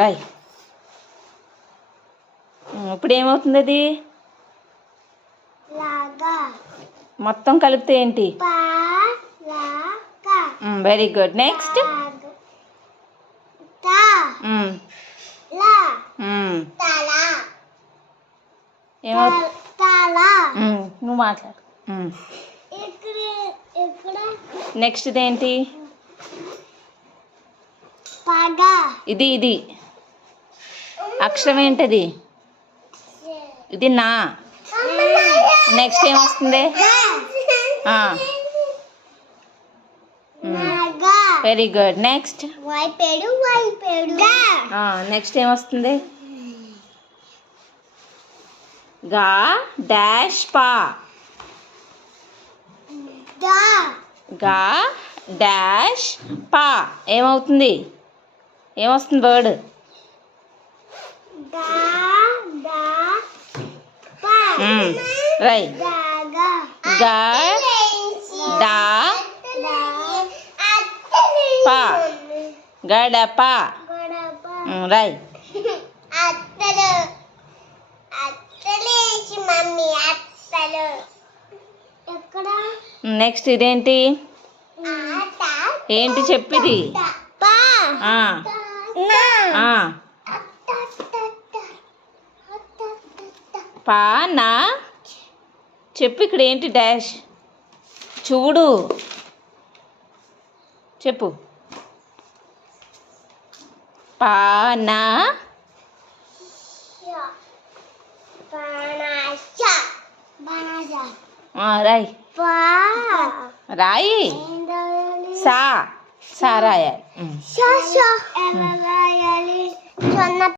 రాయ్. ఇప్పుడు ఏమవుతుంది అది? మొత్తం కలిపితే ఏంటి? Very good. నెక్స్ట్ నువ్వు మాట్లాడు. నెక్స్ట్ ఇదేంటి? ఇది ఇది అక్షరం ఏంటది? ఇది నా. నెక్స్ట్ ఏమొస్తుంది? Very good. నెక్స్ట్ నెక్స్ట్ ఏమొస్తుంది? గా డాష్ పా. గా డాష్ పా ఏమవుతుంది? ఏమొస్తుంది వర్డ్? రైట్. గా డా పా. గడప. రైట్. నెక్స్ట్ ఇదేంటి? ఏంటి చెప్పిది? పా నా చెప్పు. ఇక్కడ ఏంటి? డాష్. చూడు చెప్పు. పానా రాయ్. రాయి. సా రాయాలి.